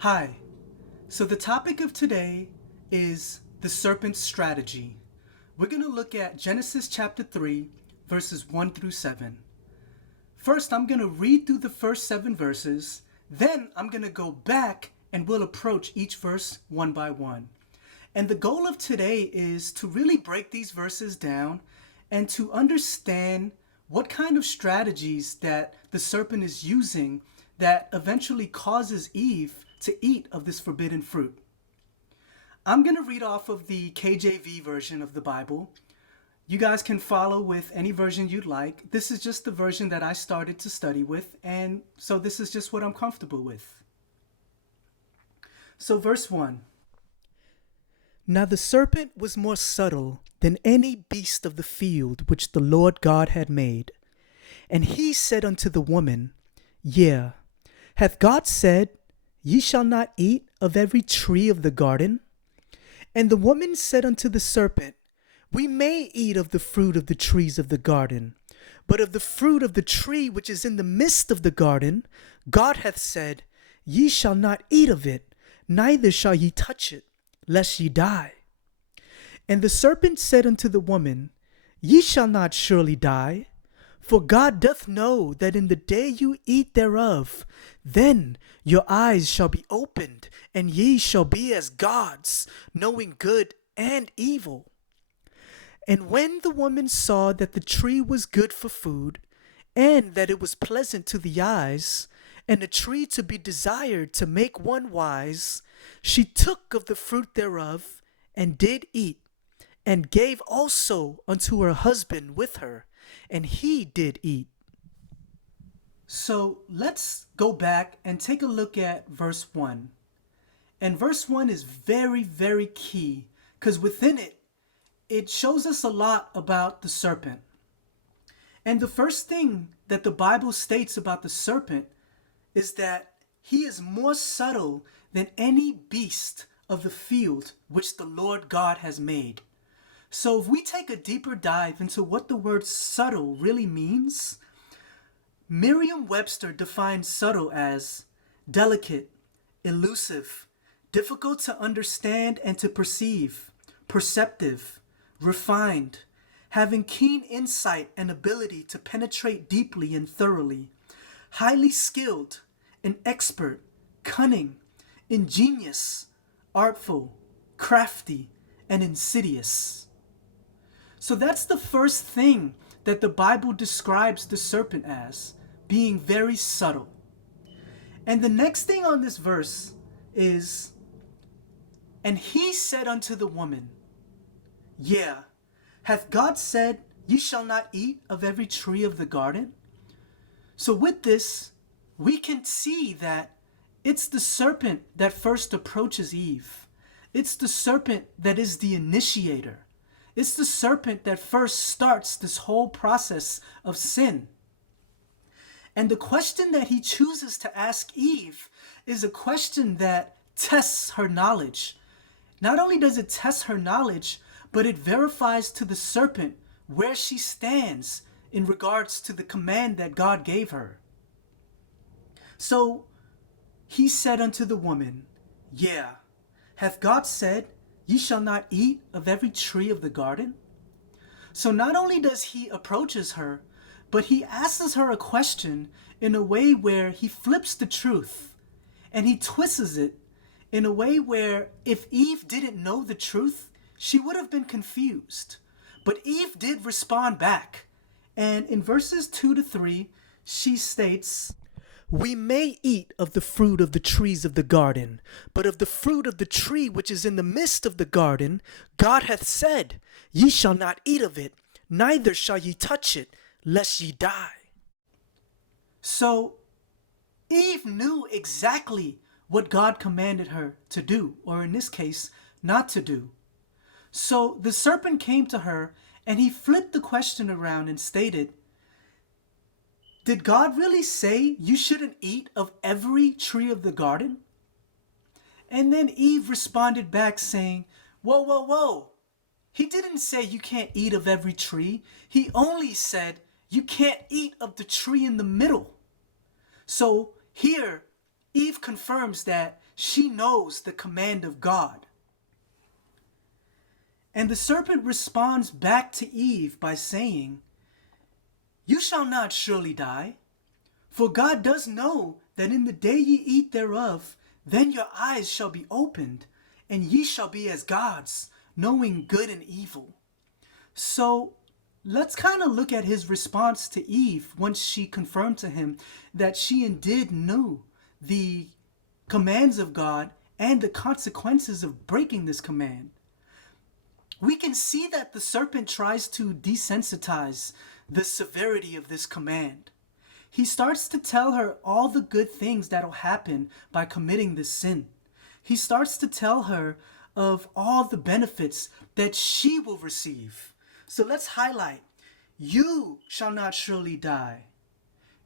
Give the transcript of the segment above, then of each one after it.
Hi. So the topic of today is the serpent's strategy. We're going to look at Genesis chapter 3, verses 1 through 7. First, I'm going to read through the first 7 verses. Then I'm going to go back and we'll approach each verse one by one. And the goal of today is to really break these verses down and to understand what kind of strategies that the serpent is using that eventually causes Eve to eat of this forbidden fruit. I'm going to read off of the KJV version of the Bible. You guys can follow with any version you'd like. This is just the version that I started to study with, and so this is just what I'm comfortable with. So verse 1. Now the serpent was more subtle than any beast of the field which the Lord God had made. And he said unto the woman, Yea, hath God said, Ye shall not eat of every tree of the garden? And the woman said unto the serpent, We may eat of the fruit of the trees of the garden, but of the fruit of the tree which is in the midst of the garden, God hath said, Ye shall not eat of it, neither shall ye touch it, lest ye die. And the serpent said unto the woman, Ye shall not surely die. For God doth know that in the day you eat thereof, then your eyes shall be opened, and ye shall be as gods, knowing good and evil. And when the woman saw that the tree was good for food, and that it was pleasant to the eyes, and a tree to be desired to make one wise, she took of the fruit thereof, and did eat, and gave also unto her husband with her, and he did eat. So let's go back and take a look at verse 1. And verse 1 is very, very key because within it, it shows us a lot about the serpent. And the first thing that the Bible states about the serpent is that he is more subtle than any beast of the field which the Lord God has made. So if we take a deeper dive into what the word subtle really means, Merriam-Webster defines subtle as delicate, elusive, difficult to understand and to perceive, perceptive, refined, having keen insight and ability to penetrate deeply and thoroughly, highly skilled, an expert, cunning, ingenious, artful, crafty, and insidious. So that's the first thing that the Bible describes the serpent as, being very subtle. And the next thing on this verse is, And he said unto the woman, Yea, hath God said, Ye shall not eat of every tree of the garden? So with this, we can see that it's the serpent that first approaches Eve. It's the serpent that is the initiator. It's the serpent that first starts this whole process of sin. And the question that he chooses to ask Eve is a question that tests her knowledge. Not only does it test her knowledge, but it verifies to the serpent where she stands in regards to the command that God gave her. So he said unto the woman, Yea, hath God said, Ye shall not eat of every tree of the garden? So not only does he approaches her, but he asks her a question in a way where he flips the truth and he twists it in a way where if Eve didn't know the truth, she would have been confused. But Eve did respond back. And in verses 2 to 3, she states, We may eat of the fruit of the trees of the garden, but of the fruit of the tree which is in the midst of the garden, God hath said, Ye shall not eat of it, neither shall ye touch it, lest ye die. So Eve knew exactly what God commanded her to do, or in this case, not to do. So the serpent came to her and he flipped the question around and stated, Did God really say you shouldn't eat of every tree of the garden? And then Eve responded back saying, Whoa, whoa, whoa. He didn't say you can't eat of every tree. He only said you can't eat of the tree in the middle. So here, Eve confirms that she knows the command of God. And the serpent responds back to Eve by saying, "You shall not surely die, for God does know that in the day ye eat thereof, then your eyes shall be opened, and ye shall be as gods, knowing good and evil." So let's kind of look at his response to Eve once she confirmed to him that she indeed knew the commands of God and the consequences of breaking this command. We can see that the serpent tries to desensitize the severity of this command. He starts to tell her all the good things that'll happen by committing this sin. He starts to tell her of all the benefits that she will receive. So let's highlight, you shall not surely die.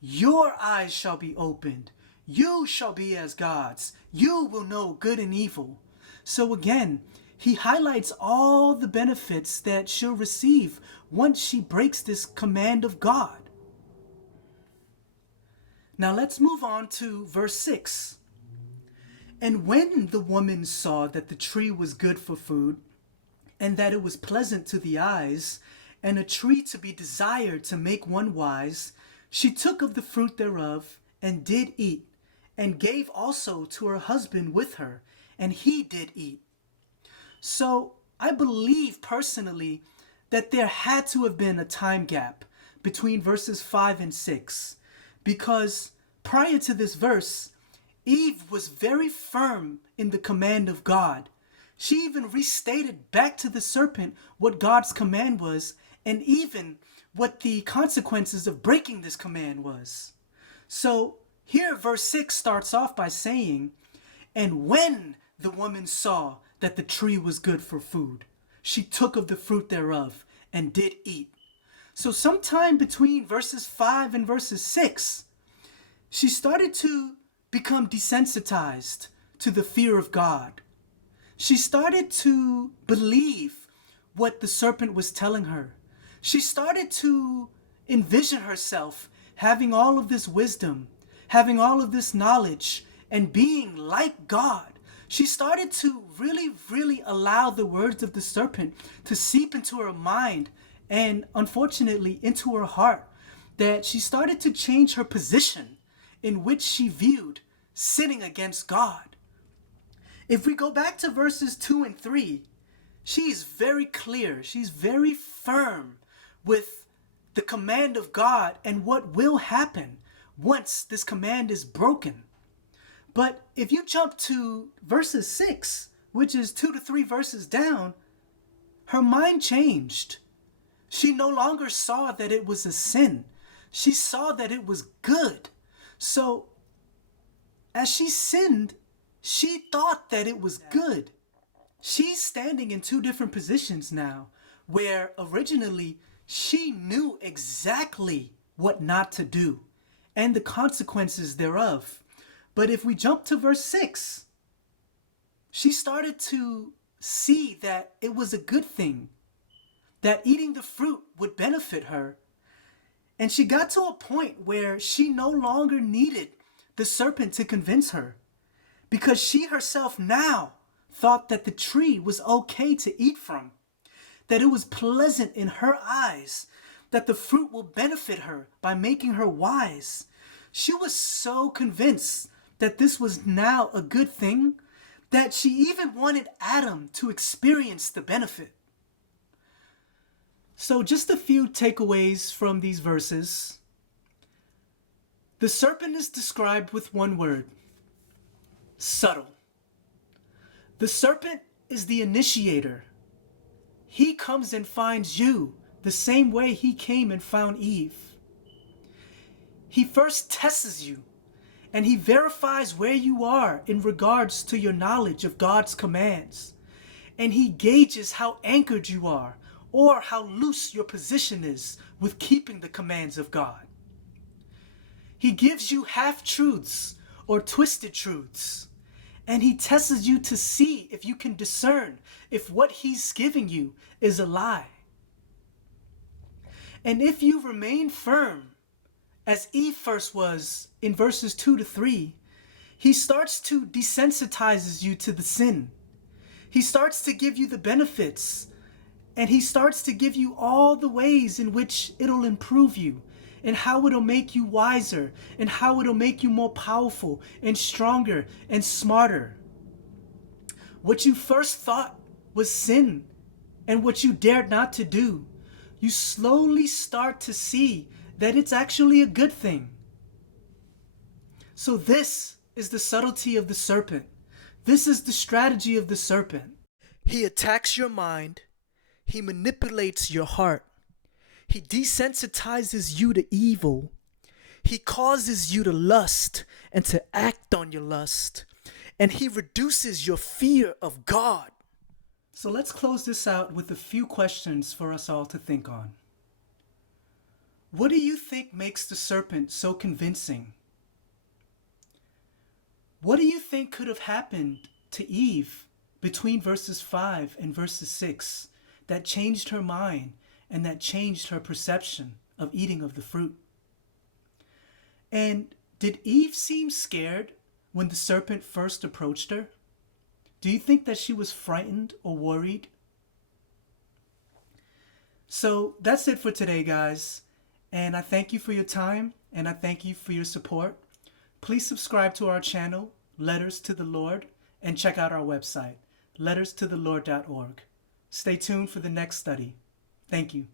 Your eyes shall be opened. You shall be as gods. You will know good and evil. So again, he highlights all the benefits that she'll receive once she breaks this command of God. Now let's move on to verse 6. And when the woman saw that the tree was good for food, and that it was pleasant to the eyes, and a tree to be desired to make one wise, she took of the fruit thereof, and did eat, and gave also to her husband with her, and he did eat. So I believe personally that there had to have been a time gap between verses 5 and 6, because prior to this verse, Eve was very firm in the command of God. She even restated back to the serpent what God's command was, and even what the consequences of breaking this command was. So here verse 6 starts off by saying, "And when the woman saw that the tree was good for food, she took of the fruit thereof and did eat." So sometime between verses 5 and verses 6, she started to become desensitized to the fear of God. She started to believe what the serpent was telling her. She started to envision herself having all of this wisdom, having all of this knowledge, and being like God. She started to really allow the words of the serpent to seep into her mind and unfortunately into her heart, that she started to change her position in which she viewed sinning against God. If we go back to verses 2 and 3, she's very clear, she's very firm with the command of God and what will happen once this command is broken. But if you jump to verses 6, which is 2 to 3 verses down, her mind changed. She no longer saw that it was a sin. She saw that it was good. So as she sinned, she thought that it was good. She's standing in two different positions now, where originally she knew exactly what not to do and the consequences thereof. But if we jump to verse 6, she started to see that it was a good thing, that eating the fruit would benefit her. And she got to a point where she no longer needed the serpent to convince her, because she herself now thought that the tree was okay to eat from, that it was pleasant in her eyes, that the fruit will benefit her by making her wise. She was so convinced that this was now a good thing that she even wanted Adam to experience the benefit. So just a few takeaways from these verses. The serpent is described with one word: subtle. The serpent is the initiator. He comes and finds you the same way he came and found Eve. He first tests you, and he verifies where you are in regards to your knowledge of God's commands. And he gauges how anchored you are, or how loose your position is with keeping the commands of God. He gives you half-truths or twisted truths, and he tests you to see if you can discern if what he's giving you is a lie. And if you remain firm, as Eve first was in verses 2 to 3, he starts to desensitize you to the sin. He starts to give you the benefits, and he starts to give you all the ways in which it'll improve you, and how it'll make you wiser, and how it'll make you more powerful and stronger and smarter. What you first thought was sin and what you dared not to do, you slowly start to see that it's actually a good thing. So this is the subtlety of the serpent. This is the strategy of the serpent. He attacks your mind. He manipulates your heart. He desensitizes you to evil. He causes you to lust and to act on your lust. And he reduces your fear of God. So let's close this out with a few questions for us all to think on. What do you think makes the serpent so convincing? What do you think could have happened to Eve between verses 5 and verses 6 that changed her mind and that changed her perception of eating of the fruit? And did Eve seem scared when the serpent first approached her? Do you think that she was frightened or worried? So that's it for today, guys. And I thank you for your time, and I thank you for your support. Please subscribe to our channel, Letters to the Lord, and check out our website, letterstothelord.org. Stay tuned for the next study. Thank you.